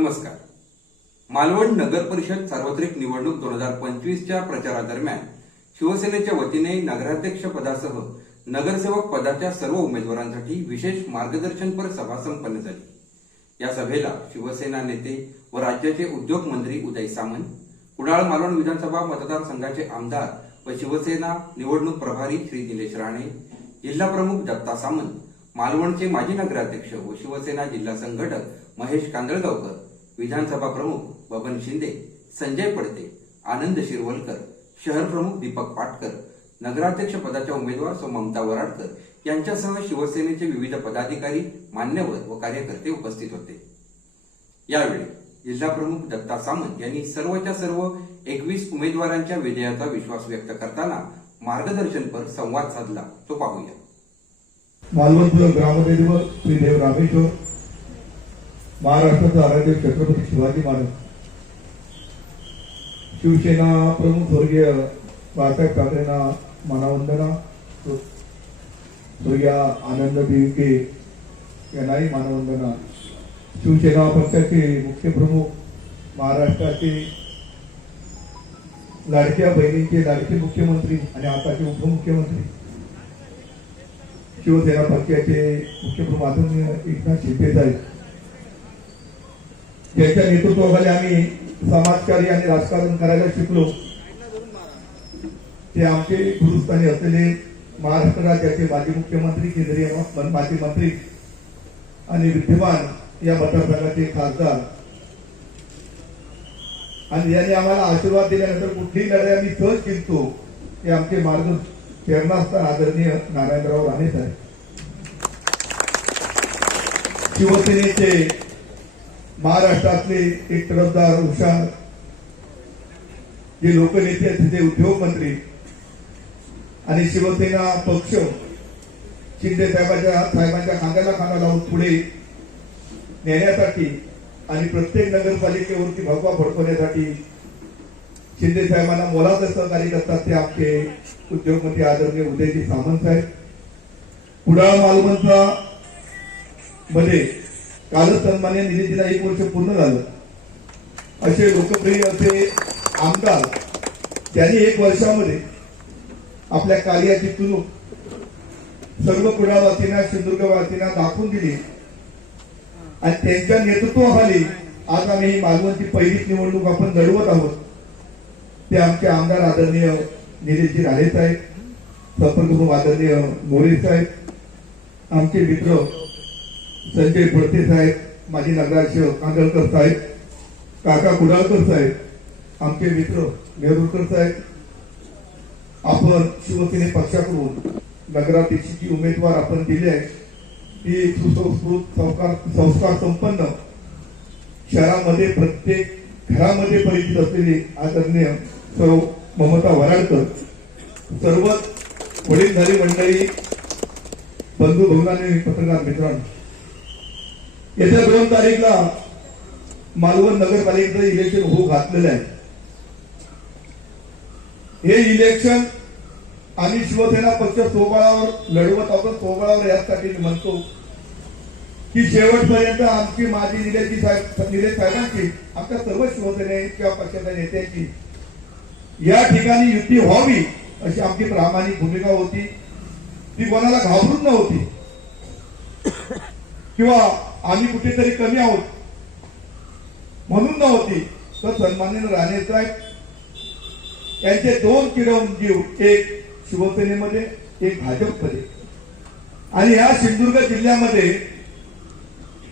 नमस्कार. मालवण नगर परिषद सार्वत्रिक निवडणूक दोन हजार पंचवीसच्या प्रचारादरम्यान शिवसेनेच्या वतीने नगराध्यक्ष पदासह नगरसेवक पदाच्या सर्व उमेदवारांसाठी विशेष मार्गदर्शनपर सभा संपन्न झाली. या सभेला शिवसेना नेते व राज्याचे उद्योग मंत्री उदय सामंत कुडाळ मालवण विधानसभा मतदारसंघाचे आमदार व शिवसेना निवडणूक प्रभारी श्री निलेश राणे जिल्हा प्रमुख दत्ता सामंत मालवणचे माजी नगराध्यक्ष व शिवसेना जिल्हा संघटक महेश कांदळगावकर विधानसभा प्रमुख बबन शिंदे संजय पडते आनंद शिरवलकर शहर प्रमुख दीपक पाटकर नगराध्यक्ष पदाच्या उमेदवार सौ ममता वराडकर यांच्यासह शिवसेनेचे विविध पदाधिकारी मान्यवर व कार्यकर्ते उपस्थित होते. यावेळी जिल्हा प्रमुख दत्ता सामंत यांनी सर्वच्या सर्व एकवीस उमेदवारांच्या विजयाचा विश्वास व्यक्त करताना मार्गदर्शनपर संवाद साधला. तो पाहूया. मालवणचं ग्रामदैवत श्री देव रामेश्वर महाराष्ट्राचा आराध्य छत्रपती शिवाजी महाराज. शिवसेना प्रमुख स्वर्गीय बाळासाहेब ठाकरेंना मानवंदना स्वर्गीय आनंद दिवके यांनाही मानवंदना. शिवसेना पक्षाचे मुख्य प्रमुख महाराष्ट्राचे लाडक्या बहिणींचे लाडके मुख्यमंत्री आणि आताचे उपमुख्यमंत्री. शिवसेना पक्षाचे मुख्य प्रमुख आदरणीय एकनाथ शिंदे साहेब. त्यांच्या नेतृत्वाखाली आम्ही समाजकार्य आणि राजकारण करायला शिकलो. ते आमचे गुरुस्थानी असलेले महाराष्ट्र राज्याचे माजी मुख्यमंत्री केंद्रीय माजी मंत्री आणि विद्यमान या मतदारसंघाचे खासदार. आणि यांनी आम्हाला आशीर्वाद दिल्यानंतर कुठलीही लढाई आम्ही सहज जिंकतो हे आमचे मार्ग प्रेरणास्थान आदरणीय नारायणराव राणे साहेब शिवसेनेचे महाराष्ट्रातले एक तरफदार हुशार जे लोकनेते आहेत तिथे उद्योगमंत्री आणि शिवसेना पक्ष शिंदे साहेबांच्या साहेबांच्या खांद्याला खांदा लावून पुढे नेण्यासाठी आणि प्रत्येक नगरपालिकेवरती भगवा फडकवण्यासाठी शिंदे साहेबांना मोलाचं सहकार्य करतात ते आमचे उद्योगमंत्री आदरणीय उदयजी सामंत साहेब. कुडाळ मालवणचा मध्ये कालच सन्मान्य निधीला एक वर्ष पूर्ण झालं. असे लोकप्रिय असे आमदार त्यांनी एक वर्षामध्ये आपल्या कार्याची तुलूक सर्व कुडावासींना सिंधुदुर्गवासींना दाखवून दिली. आणि त्यांच्या नेतृत्वाखाली आज आम्ही ही मालवणची पहिलीच निवडणूक आपण लढवत आहोत. ते आमचे आमदार आदरणीय निलेशजी राणे साहेब संपर्क आदरणीय मोरे साहेब आमचे मित्र संजय पडते साहेब माजी नगराध्यक्ष कांदळकर साहेब काका कुडाळकर साहेब आमचे मित्र नेरुरकर साहेब आपण शिवसेने पक्षाकडून नगराध्यक्षाची उमेदवार आपण दिली आहे. ती सुसंस्कृत संस्कार संस्कार संपन्न शहरामध्ये प्रत्येक घरामध्ये परिचित असलेली आदरणीय सौ ममता वराडकर सर्वच वडीलधारी मंडळी बंधू भवनाने पत्रकार मित्रांनो येत्या दोन तारीखला मालवण नगरपालिकेचं इलेक्शन होऊ घातलेलं आहे. हे इलेक्शन आम्ही शिवसेना पक्ष सोबळावर लढवत आहोत सोबळावर यासाठी म्हणतो की शेवटपर्यंत आमची माझी निलेशजी साहेब निलेश साहेबांची आमच्या सर्व शिवसेनेच्या पक्षाच्या नेत्यांची या ठिकाणी युती व्हावी अशी आमची प्रामाणिक भूमिका होती. ती कोणाला घाबरून नव्हती. किंवा आम्ही कुठेतरी कमी आहोत. म्हणून नव्हती तर सन्मान्य राणे साहेब यांचे दोन चिरंजीव एक शिवसेनेमध्ये एक भाजपमध्ये. आणि या सिंधुदुर्ग जिल्ह्यामध्ये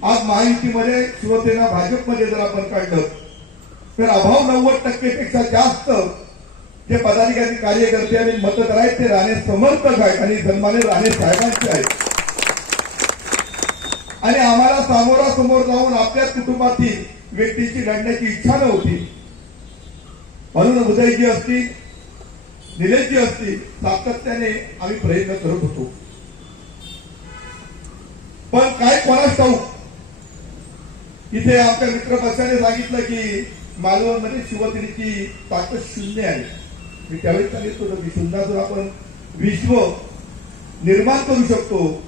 आज महायुतीमध्ये शिवसेना भाजपमध्ये जर आपण काढलं तर अभाव नव्वद टक्केपेक्षा जास्त जे पदाधिकारी कार्यकर्ते आणि मतदार आहेत ते राणे समर्थक आहेत आणि सन्मान्य राणे साहेबांचे आहेत. आणि आम्हाला सामोरासमोर जाऊन आपल्याच कुटुंबातील व्यक्तीची लढण्याची इच्छा नव्हती. म्हणून उदयजी असतील निलेशजी असतील सातत्याने आम्ही प्रयत्न करत होतो. पण काय कोणास ठाऊक इथे आमच्या मित्र पक्षाने सांगितलं की मालवणमध्ये शिवसेनेची ताकद शून्य आहे. मी त्यावेळी सांगितलं होतं की शून्यातून आपण विश्व निर्माण करू शकतो.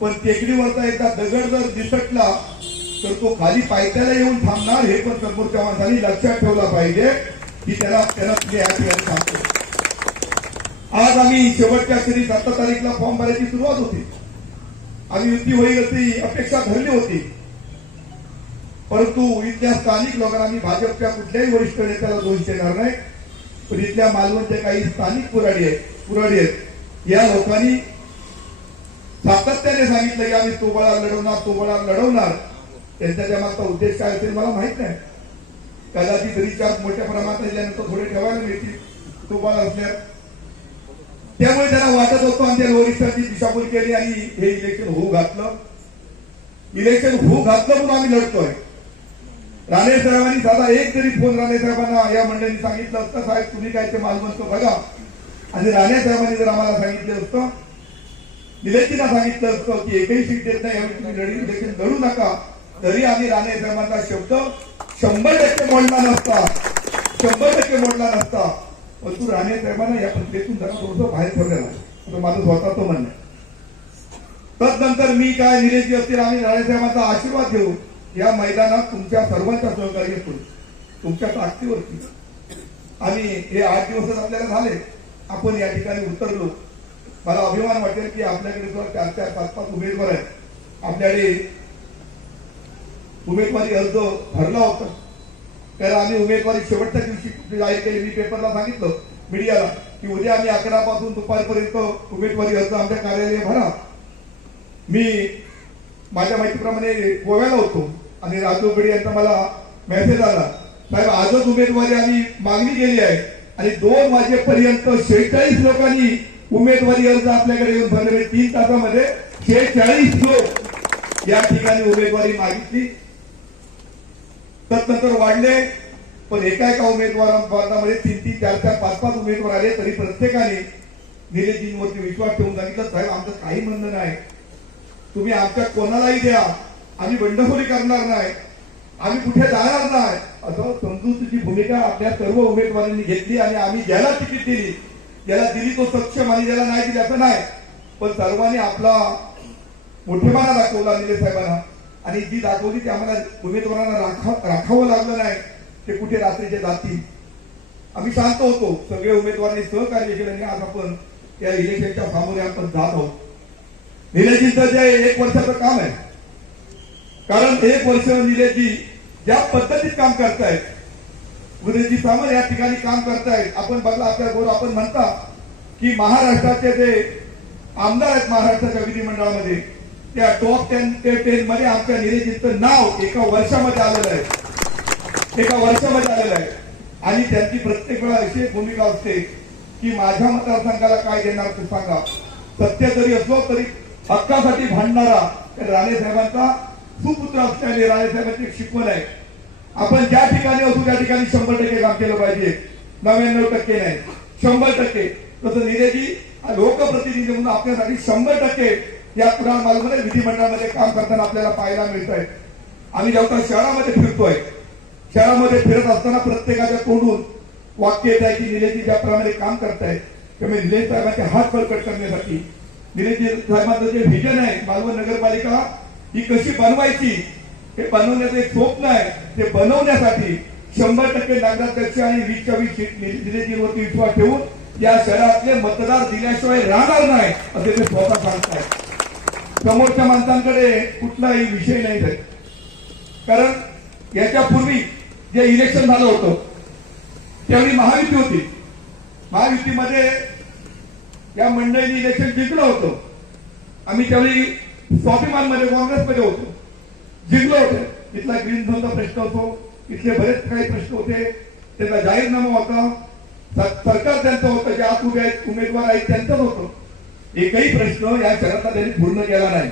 पण टेकडीवरचा एकदा दगड जर दिसटला तर तो खाली पायथ्याला येऊन थांबणार हे पण समोरच्या माणसाने लक्षात ठेवला पाहिजे की त्याला त्याला तुम्ही सांगतो आज आम्ही शेवटच्या क्षणी सत्ता तारीखला फॉर्म भरायची सुरुवात होती. आम्ही युती होईल अशी अपेक्षा धरली होती. परंतु इथल्या स्थानिक लोकांना आम्ही भाजपच्या कुठल्याही वरिष्ठ नेत्याला दोष देणार नाही. पण इथल्या मालवणचे काही स्थानिक पुराडी आहेत पुराडी आहेत. या लोकांनी सातत्याने सांगितलं की आम्ही तोबळा लढवणार तोबळा लढवणार. त्यांच्या त्या मागचा उद्देश काय असेल मला माहीत नाही. कदाचित रिचार्ज मोठ्या प्रमाणात दिल्यानंतर थोडे ठेवायला मिळतील तोबळा असल्या त्यामुळे त्यांना वाटत होतं आमच्या वरिष्ठांची दिशाभूल केली आणि हे इलेक्शन होऊ घातलं. इलेक्शन होऊ घातलं म्हणून आम्ही लढतोय. राणे साहेबांनी साधा एक जरी फोन राणे साहेबांना या मंडळींनी सांगितलं असतं साहेब तुम्ही काय ते मालमत्त बघा. आणि राणे साहेबांनी जर आम्हाला सांगितलं असतं निलेशजींना सांगितलं असतं की एकही सीट देत नाही यावेळी तुम्ही लढी देखील लढू नका. तरी आम्ही राणे साहेबांचा शब्द शंभर टक्के मोडला नसता. शंभर टक्के मोडला नसता. परंतु राणे साहेबांना या प्रक्रियेतून जरा थोडस बाहेर ठेवलेला आहे. असं माझं स्वतःचं म्हणणं आहे. तदनंतर मी काय निलेशजी असतील आम्ही राणे साहेबांचा आशीर्वाद घेऊ या मैदानात तुमच्या सर्वांच्या सहकार्य करू. तुमच्या ताकदीवरती. आम्ही हे आठ दिवस आपल्याला झाले आपण या ठिकाणी उतरलो मला अभिमान वाटेल की आपल्याकडे जर चार चार पाच पाच उमेदवार आहेत. आपल्याकडे उमेदवारी अर्ज भरला होता. कारण आम्ही उमेदवारी शेवटच्या दिवशी जाहीर केली मी पेपरला सांगितलं मीडियाला की उद्या आम्ही अकरा पासून दुपारपर्यंत उमेदवारी अर्ज आमच्या कार्यालय भरा. मी माझ्या माहितीप्रमाणे गोव्याला होतो आणि राजू गडी यांचा मला मेसेज आला साहेब आजच उमेदवारी आम्ही मागणी केली आहे आणि दोन वाजेपर्यंत शेहेचाळीस लोकांनी उमेदवारी अर्ज आपल्याकडे येऊन भरले तीन तासामध्ये शेहेचाळीस लोक या ठिकाणी उमेदवारी मागितली. तदनंतर वाढले पण एका एका उमेदवारांमध्ये तीन तीन चार चार पाच पाच उमेदवार आले तरी प्रत्येकाने निलेशजींवरती विश्वास ठेवून सांगितलं साहेब आमचं काही म्हणणं नाही. तुम्ही आमच्या कोणालाही द्या. आम्ही बंडखोरी करणार नाही. आम्ही कुठे जाणार नाही. असं समजूतीची भूमिका आपल्या सर्व उमेदवारांनी घेतली आणि आम्ही ज्याला तिकीट दिली ज्याला दिली तो सक्षम आणि ज्याला नाही दिली असं नाही. पण सर्वांनी आपला मोठेपणा दाखवला निले साहेबांना. आणि जी दाखवली ती आम्हाला उमेदवारांना राखा राखावं लागलं नाही. ते कुठे रात्रीचे जातील. आम्ही शांत होतो. सगळे उमेदवारांनी सहकार्य केलं आणि आज आपण या इलेक्शनच्या सामोरे आपण जात आहोत. निलेशजींचं जे एक वर्षाचं काम आहे. कारण एक वर्ष निलेशजी ज्या पद्धतीत काम करतायत उदयजी सामंत या ठिकाणी काम करतायत. आपण बघला आपल्या बरोबर आपण म्हणता की महाराष्ट्राचे जे आमदार आहेत महाराष्ट्राच्या विधिमंडळामध्ये त्या टॉप टेन ते टेन मध्ये आमच्या निलेशजींचं नाव एका वर्षामध्ये आलेलं आहे. एका वर्षामध्ये आलेलं आहे. आणि त्यांची प्रत्येक वेळा अशी भूमिका असते की माझ्या मतदारसंघाला काय देणार ते सांगा. सत्य जरी असलो तरी हक्कासाठी भांडणारा तर राणे साहेबांचा सुपुत्र असल्याने राणे साहेबांची शिकवण आहे. आपण ज्या ठिकाणी असू त्या ठिकाणी शंभर टक्के काम केलं पाहिजे. नव्याण्णव टक्के नाही शंभर टक्के. तसं निलेजी लोकप्रतिनिधी म्हणून आपल्यासाठी शंभर टक्के या पुराण मालमध्ये विधिमंडळामध्ये काम करताना आपल्याला पाहायला मिळत आहे आम्ही जेव्हा शहरामध्ये फिरतोय शहरामध्ये फिरत असताना प्रत्येकाच्या तोंडून वाक्य येत आहे की निलेशजी ज्याप्रमाणे काम करताय त्यामुळे निलेश साहेबांचे हात बळकट करण्यासाठी निलेशजी साहेबांचं जे व्हिजन आहे मालवण नगरपालिका ही कशी बनवायची हे बनवण्याचं एक स्वप्न आहे. ते बनवण्यासाठी शंभर टक्के नगराध्यक्ष आणि वीसच्या वीस सीट विश्वास ठेवून या शहरातले मतदार दिल्याशिवाय राहणार नाही असे ते स्वतः सांगतायत. समोरच्या माणसांकडे कुठलाही विषय नाही कारण याच्यापूर्वी जे इलेक्शन झालं होतं त्यावेळी महायुती होती. महायुतीमध्ये या मंडळीने इलेक्शन जिंकलं होतं. आम्ही त्यावेळी स्वाभिमानमध्ये काँग्रेसमध्ये होतो. जिंकलो होतो. इथला ग्रीन झोनचा प्रश्न होतो. इथले बरेच काही प्रश्न होते. त्यांना जाहीरनामा होता. सरकार त्यांचं होतं. जे आत उभे आहेत उमेदवार आहेत त्यांचंच होतं एकही प्रश्न या शहरातला त्यांनी पूर्ण केला नाही.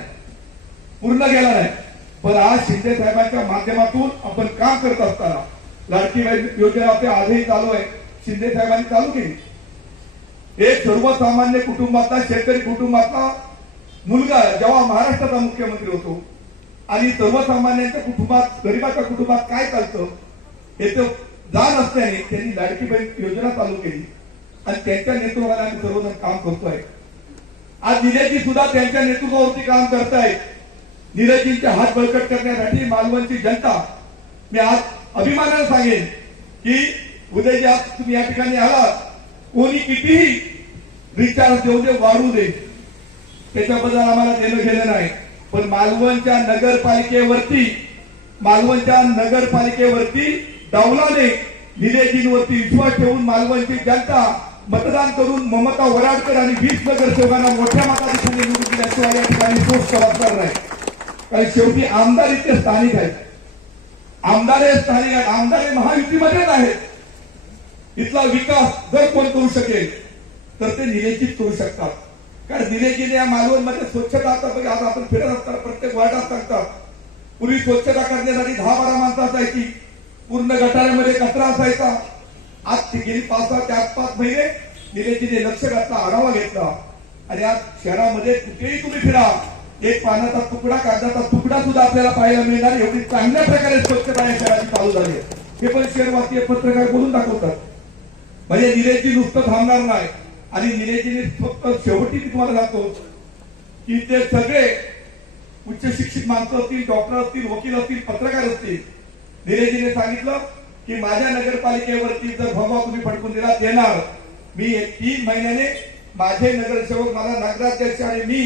पूर्ण केला नाही. पण आज शिंदे साहेबांच्या माध्यमातून आपण काम करत असताना लाडकी योजना ते आजही चालू आहे. शिंदे साहेबांनी चालू केली. एक सर्वसामान्य कुटुंबातला शेतकरी कुटुंबातला मुलगा जेव्हा महाराष्ट्राचा मुख्यमंत्री होतो आणि सर्वसामान्यांच्या कुटुंबात गरिबाच्या कुटुंबात काय चालतं याचं जाण असल्याने त्यांनी लाडकी बहीण योजना चालू केली. आणि त्यांच्या नेतृत्वाला आम्ही सर्वजण काम करतोय. आज निलयजी सुद्धा त्यांच्या नेतृत्वावरती काम करतायत. निलयजींचे हात बळकट करण्यासाठी मालवणची जनता मी आज अभिमानानं सांगेन की उद्या जे आज तुम्ही या ठिकाणी आलात. कोणी कितीही रिचार्ज देऊ दे वाढू दे. त्याच्याबद्दल आम्हाला देणं घेणं नाही. पण मालवणच्या नगरपालिकेवरती मालवणच्या नगरपालिकेवरती डावलाने निलेजींवरती विश्वास ठेवून मालवणची जनता मतदान करून ममता वराडकर आणि वीस नगरसेवकांना मोठ्या मताधिकाने निवडून दिल्याशिवाय या ठिकाणी पोस्ट जबाबदार नाही. कारण शेवटी आमदार इथे स्थानिक आहेत. आमदार हे स्थानिक आहेत. आमदार हे महायुतीमध्येच आहेत. इथला विकास जर कोण करू शकेल तर ते निलेजित करू शकतात. कारण निलेजीने या मालवणमध्ये स्वच्छता आता बघा आता आपण फिरत असताना प्रत्येक वार्डात सांगतात पूर्वी स्वच्छता करण्यासाठी दहा बारा माणसं असायची. पूर्ण गटाऱ्यामध्ये कचरा असायचा. आज गेली पाच सहा चार पाच महिने निलेजीने लक्ष घातला आढावा घेतला. आणि आज शहरामध्ये कुठेही तुम्ही फिरा एक पाण्याचा तुकडा कागदाचा तुकडा सुद्धा आपल्याला पाहायला मिळणार. एवढी चांगल्या प्रकारे स्वच्छता या शहराची चालू झाली आहे. हे पण शहरवासीय पत्रकार बोलून दाखवतात. म्हणजे निलेजी नुसतं थांबणार नाही. आणि निलेजीने फक्त शेवटी मी तुम्हाला सांगतो की ते सगळे उच्च शिक्षित माणसं असतील डॉक्टर असतील वकील असतील पत्रकार असतील. निलेजीने सांगितलं की माझ्या नगरपालिकेवरती जर भगवा तुम्ही फडकून दिला देणार. मी तीन महिन्याने माझे नगरसेवक मला नगराध्यक्ष आणि मी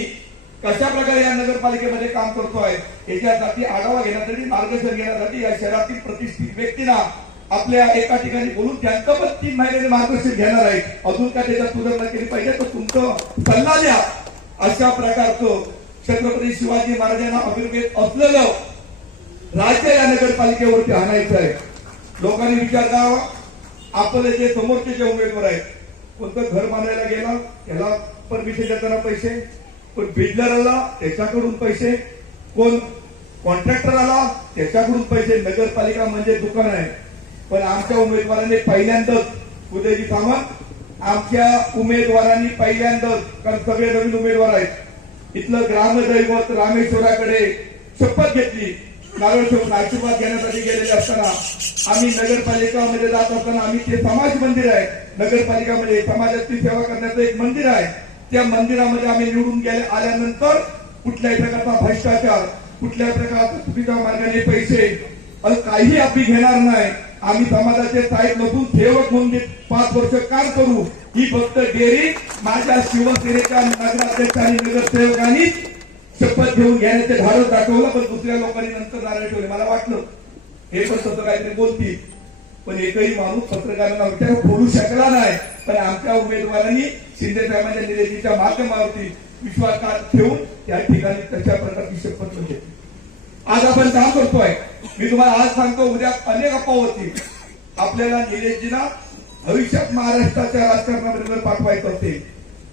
कशा प्रकारे या नगरपालिकेमध्ये काम करतोय याच्यासाठी आढावा घेण्यासाठी मार्गदर्शन घेण्यासाठी या शहरातील प्रतिष्ठित व्यक्तींना आपल्या एका ठिकाणी बोलून त्यांचं पण तीन महिन्याने मार्गदर्शन घेणार आहे. अजून काय त्याच्यात सुधारणा केली पाहिजे तर तुमचं सल्ला द्या. अशा प्रकारचं छत्रपती शिवाजी महाराजांना अभिर्भेत असलेलं राज्य या नगरपालिकेवरती आणायचं आहे. लोकांनी विचार करावा. आपले जे समोरचे जे उमेदवार आहेत कोणतं घर बांधायला गेला त्याला परमिशन देताना पैसे. पण बिल्डरला त्याच्याकडून पैसे. कोण कॉन्ट्रॅक्टर आला त्याच्याकडून पैसे. नगरपालिका म्हणजे दुकान आहे. पण आमच्या उमेदवारांनी पहिल्यांदाच उदयजी सावंत आमच्या उमेदवारांनी पहिल्यांदाच कारण सगळे नवीन उमेदवार आहेत इथलं ग्रामदैवत रामेश्वराकडे शपथ घेतली. नारळ ठेवून आशीर्वाद घेण्यासाठी गेलेले असताना आम्ही नगरपालिकामध्ये जात असताना आम्ही ते समाज मंदिर आहे. नगरपालिकामध्ये समाजाची सेवा करण्याचं एक मंदिर आहे. त्या मंदिरामध्ये आम्ही निवडून गेले आल्यानंतर कुठल्याही प्रकारचा भ्रष्टाचार कुठल्याही प्रकारचा चुकीच्या मार्गाने पैसे काही आम्ही घेणार नाही. आम्ही समाजाचे साहेब नसून सेवक म्हणून पाच वर्ष काम करू. ही फक्त डेरी माझ्या शिवसेनेच्या नगराध्यक्ष आणि नगरसेवकांनी शपथ घेऊन घेण्याचे धाडस दाखवलं पण दुसऱ्या लोकांनी नंतर नारायण ठेवले. मला वाटलं हे पण तसं काहीतरी बोलतील. पण एकही माणूस पत्रकारांना विचार बोलू शकला नाही. पण आमच्या उमेदवारांनी शिंदे साहेबांच्या निवेदनेच्या माध्यमावरती विश्वासघात ठेवून त्या ठिकाणी तशा प्रकारची शपथ घेतली. आज आपण काम करतोय. मी तुम्हाला आज सांगतो उद्या अनेक अप्पा होतील. आपल्याला निलेशजीना भविष्यात महाराष्ट्राच्या राजकारणाबरोबर पाठवायचं असेल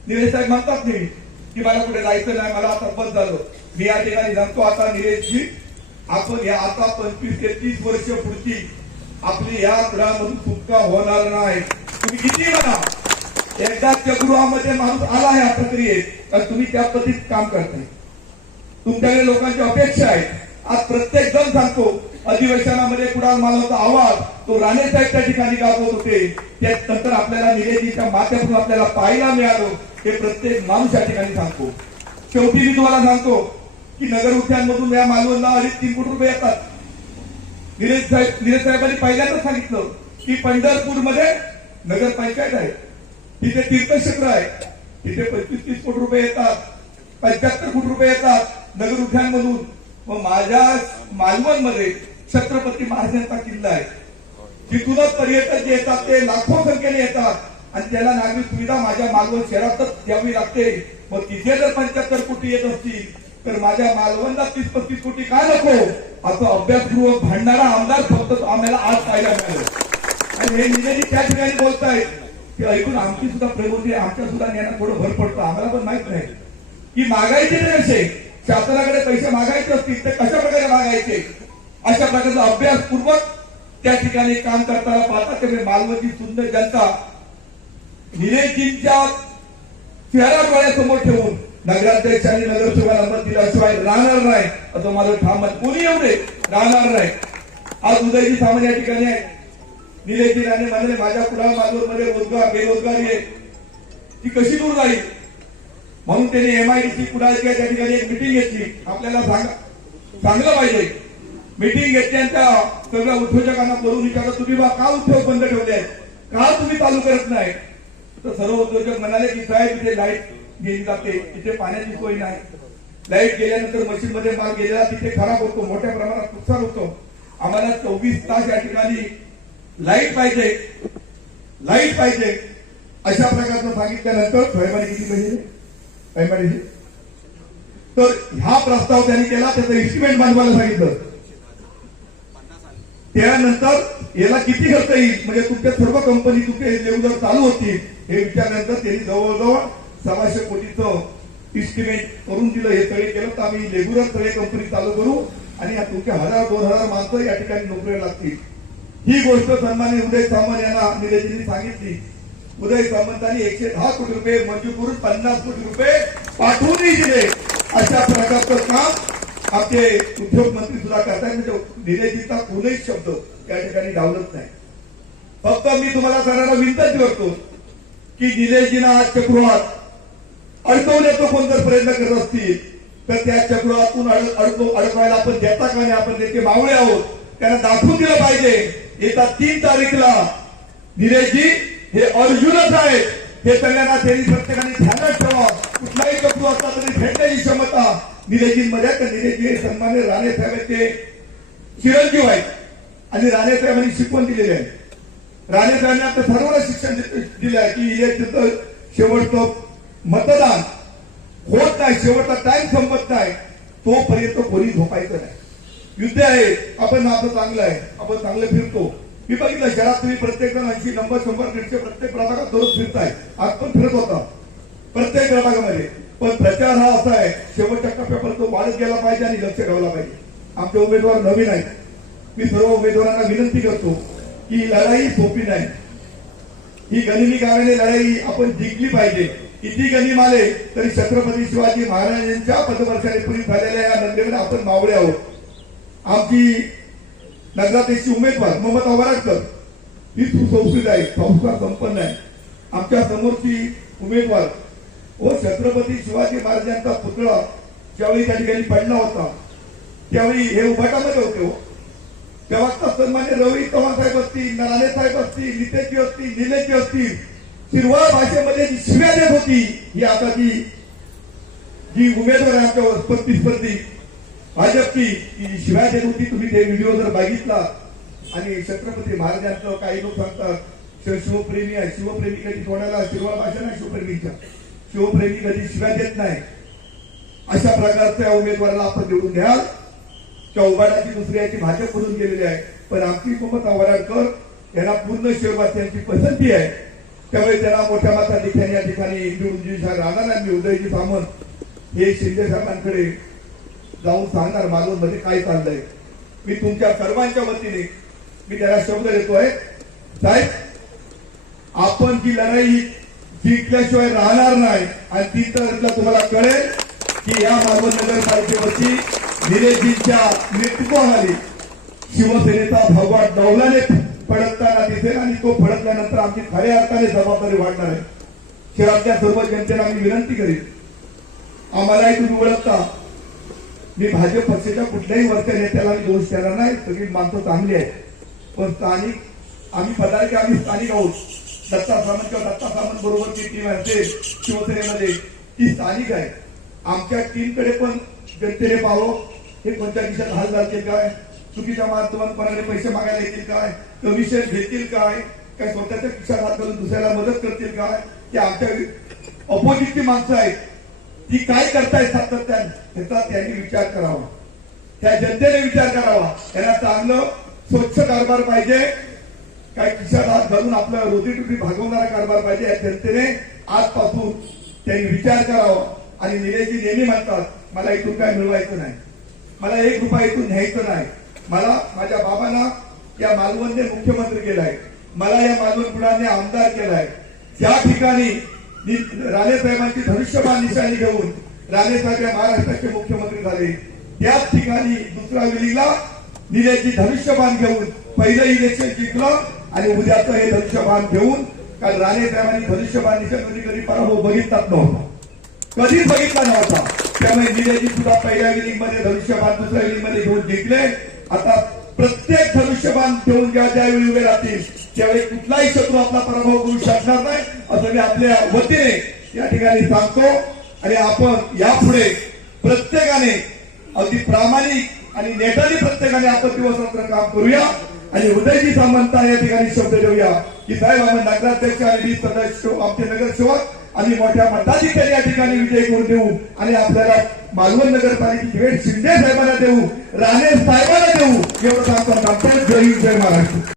निलेश साहेब म्हणतात नाही की मला कुठे जायचं नाही मला आता बंद झालं. मी या ठिकाणी सांगतो आता निलेशजी आपण या आता पंचवीस ते तीस वर्ष पुढची आपली या गृहामधून सुटका होणार नाही. तुम्ही किती म्हणा एकदा चक्रुहामध्ये माणूस आला आहे या प्रक्रियेत तर तुम्ही त्या पद्धतीत काम करताय. तुमच्याकडे लोकांची अपेक्षा आहे. आज प्रत्येक जण सांगतो अधिवेशनामध्ये कुणाल मालवचा आवाज तो राणे साहेब त्या ठिकाणी गाजवत होते. त्यानंतर आपल्याला निलेजीच्या माध्यमातून आपल्याला पाहायला मिळालं. हे प्रत्येक माणूस या ठिकाणी सांगतो. शेवटी मी तुम्हाला सांगतो की नगर उद्यानमधून या मालवणला अडीच तीन कोटी रुपये येतात. निलेश साहेब निलेश साहेबांनी पहिल्यांदाच सांगितलं की पंढरपूरमध्ये नगरपंचायत आहे. तिथे तीर्थक्षेत्र आहे. तिथे पंचवीस तीस कोटी रुपये येतात. पंच्याहत्तर कोटी रुपये येतात नगर उद्यानमधून. व मग माझ्या मालवणमध्ये छत्रपती महाराजांचा किल्ला आहे. तिथूनच पर्यटक जे येतात ते लाखो संख्येने येतात. आणि त्याला नागरी सुविधा माझ्या मालवण शहरातच द्यावी लागते. मग तिथे जर पंच्याहत्तर कोटी येत असतील तर माझ्या मालवणला तीस पस्तीस कोटी का नको? असं अभ्यासपूर्वक भांडणारा आमदार फक्त आम्हाला आज पाहायला मिळालं. आणि हे निलेजी त्या ठिकाणी बोलतायत. की ऐकून आमची सुद्धा प्रगती आमच्या सुद्धा ज्ञानात थोडं भर पडतं. आम्हाला पण माहीत नाही. की मागायची नाही असे. शासनाकडे पैसे मागायचे असतील ते कशा प्रकारे मागायचे? अशा प्रकारचा अभ्यासपूर्वक त्या ठिकाणी काम करताना पाहता त्यामुळे मालवती सुंदर जनता निलेशजींच्या चेहरा डोळ्यासमोर ठेवून नगराध्यक्ष आणि नगरसेवकाला मत दिल्याशिवाय राहणार नाही. असं माझं ठाम मत कोणी एवढे राहणार नाही. आज उदयजी सामान या ठिकाणी आहे. निलेशजी राणे म्हणाले माझ्या कुडाळ मालवणमध्ये रोजगार बेरोजगारी आहे. ती कशी दूर जाईल? म्हणून त्यांनी एमआयडीसी कुडाळच्या त्या ठिकाणी एक मिटिंग घेतली. आपल्याला सांगा चांगलं पाहिजे. मिटिंग घेतल्यानंतर सगळ्या उद्योजकांना करून विचारलं तुम्ही बा का उद्योग बंद ठेवले? का तुम्ही चालू करत नाही? तर सर्व उद्योजक म्हणाले की साहेब इथे लाइट गेली जाते. तिथे पाण्याची सोय नाही. लाइट गेल्यानंतर मशीन मध्ये माल गेलेला तिथे खराब होतो. मोठ्या प्रमाणात नुकसान होतो. आम्हाला चोवीस तास या ठिकाणी लाइट पाहिजे. लाइट पाहिजे. अशा प्रकारचं सांगितल्यानंतर साहेबांनी किती पाहिजे काही तर हा प्रस्ताव त्यांनी केला त्याचं इस्टिमेट बांधवायला सांगितलं. त्यानंतर याला किती खर्च येईल? म्हणजे तुमच्या सर्व कंपनी तुमचे लेवल चालू होतील हे विचारल्यानंतर त्यांनी जवळजवळ सव्वाशे कोटीचं इस्टिमेट करून दिलं हे सगळे केलं तर आम्ही रेग्युलर सगळे कंपनी चालू करू आणि तुमच्या हजार दोन हजार माणसं या ठिकाणी नोकऱ्या लागतील. ही गोष्ट सन्मान्य उदय सामंत यांना निलेजींनी सांगितली. उदय सामंतांनी एकशे दहा कोटी रुपये मंजूर करून पन्नास कोटी रुपये पाठवूनही दिले अशा प्रकारचं काम आपले उद्योग मंत्री सुद्धा करतायत. म्हणजे निलेजीचा कोणीही शब्द त्या ठिकाणी डावलत नाही. फक्त मी तुम्हाला सगळ्यांना विनंती करतो की निलेशजीना आज चक्रुहात अडकवण्याचा कोण जर प्रयत्न करत असतील तर त्या चक्रुहातून अडकवायला आपण देता का नाही? आपण नेते मावळे आहोत. त्यांना दाखवून दिलं पाहिजे. येत्या तीन तारीखला निलेशजी हे अर्जुनच आहे. हे सगळ्यांना त्यांनी प्रत्येकाने ध्यानात ठेवा. कुठलाही कपू असला तरी भेटण्याची क्षमता. निलेशजींमध्ये आहे. तर निलेशजी हे सन्मान्य राणे साहेबांचे चिरंजीव आहेत. आणि राणे साहेबांनी शिकवण दिलेली आहे. राणे साहेबांनी आता सर्वांना शिक्षण दिले दिलं आहे की इलेक्शनचं शेवटचं मतदान होत नाही शेवटचा टाइम संपत नाही. तोपर्यंत कोणी झोपायचं नाही. युद्ध आहे. आपण आपलं चांगलं आहे. आपण चांगलं फिरतो. मी बघितलं शहरात तुम्ही प्रत्येक जण ऐंशी नंबर शंभर दीडशे प्रत्येक प्रभागात दररोज फिरताय. आज पण फिरत होता. प्रत्येक प्रभागामध्ये. पण प्रचार हा असा आहे शेवटच्या टप्प्यापर्यंत वाढत गेला पाहिजे आणि लक्ष ठेवला पाहिजे. आमचे उमेदवार नवीन आहेत. मी सर्व उमेदवारांना विनंती करतो की ही लढाई सोपी नाही. ही गनिमी गावाने लढाई आपण जिंकली पाहिजे. किती गनिम आले तरी छत्रपती शिवाजी महाराजांच्या पदवर्षाने पुरी झालेल्या या नंदेमध्ये आपण मावळे आहोत. आमची नगराध्यक्षी उमेदवार ममता वराडकर ही सुसंस्कृत आहे. संस्कार संपन्न आहे. आमच्या समोरची उमेदवार व हो, छत्रपती शिवाजी महाराजांचा पुतळा ज्यावेळी त्या ठिकाणी पडला होता त्यावेळी हे उभाटामध्ये होते हो. तेव्हा सन्मान्य रवी चव्हाण साहेब असतील नारायण साहेब असतील नितेशजी असतील निलेशजी असतील शिरवाळ भाषेमध्ये जी शिव्या देत होती ही आता जी जी उमेदवार आहे आमच्या स्पर्धी स्पर्धी भाजपची जी होती तुम्ही ते व्हिडिओ जर बघितला आणि छत्रपती महाराजांचं काही लोक सांगतात शिवप्रेमी आहे शिवप्रेमी कधी कोणाला शिरवाळ भाषा नाही शिवप्रेमीच्या. शिवप्रेमी कधी शिव्या देत नाही. अशा प्रकारच्या उमेदवाराला आपण निवडून द्याल. किंवा उभाटाची दुसरी याची भाजपकडून गेलेली आहे. पण आमची ममता वराडकर यांना पूर्ण शिववासियांची पसंती आहे. त्यामुळे त्यांना मोठ्या मताधिक्याने या ठिकाणी निवडून राहणार आहे उदयजी सामंत हे शिंदे साहेबांकडे जाऊन सांगणार मालवणमध्ये म्हणजे काय चाललंय. मी तुमच्या सर्वांच्या वतीने मी त्याला शब्द देतोय. साहेब आपण जी लढाई जिंकल्याशिवाय राहणार नाही आणि ती तर तुम्हाला कळेल की या मालवण नगरपालिकेवरची निलेशजींच्या नेतृत्वाखाली शिवसेनेचा भगवा डौलाने फडकताना दिसेल आणि तो फडकल्यानंतर आमची खऱ्या अर्थाने जबाबदारी वाढणार आहे. शहरातल्या सर्व जनतेला आम्ही विनंती करीन. आम्हालाही तुम्ही ओळखता. मी भाजप पक्षाच्या कुठल्याही वरच्या नेत्याला मी दोष देणार नाही. सगळी माणसं चांगली आहेत. पण स्थानिक आम्ही पदार्थ आम्ही स्थानिक आहोत. दत्ता सामंत किंवा दत्ता सामंत बरोबरची टीम असते शिवसेनेमध्ये ती स्थानिक आहे. आमच्या टीमकडे पण जनतेने पाहावं. हे कोणत्या दिशेत हाल घालतील काय? चुकीच्या माध्यमांपणाने पैसे मागायला येतील काय? कमिशन घेतील काय? काय स्वतःच्या खिशात हात घालून दुसऱ्याला मदत करतील काय? की आमच्या अपोजिटची माणसं आहेत. ती काय करताय सातत्याने ह्याचा त्यांनी विचार करावा. त्या जनतेने विचार करावा. त्यांना चांगलं स्वच्छ कारभार पाहिजे. काय खिशात हात घालून आपलं रोजीटुटी भागवणारा कारभार पाहिजे या जनतेने. आजपासून त्यांनी विचार करावा. आणि निलेशजी नेहमी म्हणतात मला इथून काय मिळवायचं नाही. मला एक रुपया इथून न्यायचं नाही. मला माझ्या बाबांना या मालवणने मुख्यमंत्री केलाय. मला या मालवण कुणाने आमदार केलाय. ज्या ठिकाणी राणे साहेबांची धनुष्यबाण निशाणी घेऊन राणे साहेब या महाराष्ट्राचे मुख्यमंत्री झाले. त्याच ठिकाणी दुसऱ्या विलीला निलेशजी धनुष्यबाण घेऊन पहिलं इलेक्शन जिंकलं आणि उद्याचं हे धनुष्यबाण घेऊन कारण राणे साहेबांनी धनुष्यबाण निशाणी कधी पराभव बघितलाच नव्हता. कधीच बघितला नव्हता. त्यामुळे निलेजी सुद्धा पहिल्या विलिंगमध्ये धनुष्यबाण दुसऱ्या विलिंगमध्ये घेऊन जिंकले. आता प्रत्येक धनुष्यबाण घेऊन ज्या ज्यावेळी उभे राहतील त्यावेळी कुठलाही शत्रू आपला पराभव करू शकणार नाही. असं मी आपल्या वतीने या ठिकाणी सांगतो. आणि आपण यापुढे प्रत्येकाने अगदी प्रामाणिक आणि नेटाने प्रत्येकाने आपण दिवसरात्र काम करूया. आणि उदयजी सामंता या ठिकाणी शब्द देऊया की साहेब आम्ही नगराध्यक्ष आणि सदस्य आमचे नगरसेवक आणि मोठ्या मताधिकारी या ठिकाणी विजय करून देऊ. आणि आपल्याला मालवण नगरपालिकेची भेट शिंदे साहेबांना देऊ राणे साहेबांना देऊ. एवढं सांगतो जय हिंद जय महाराष्ट्र.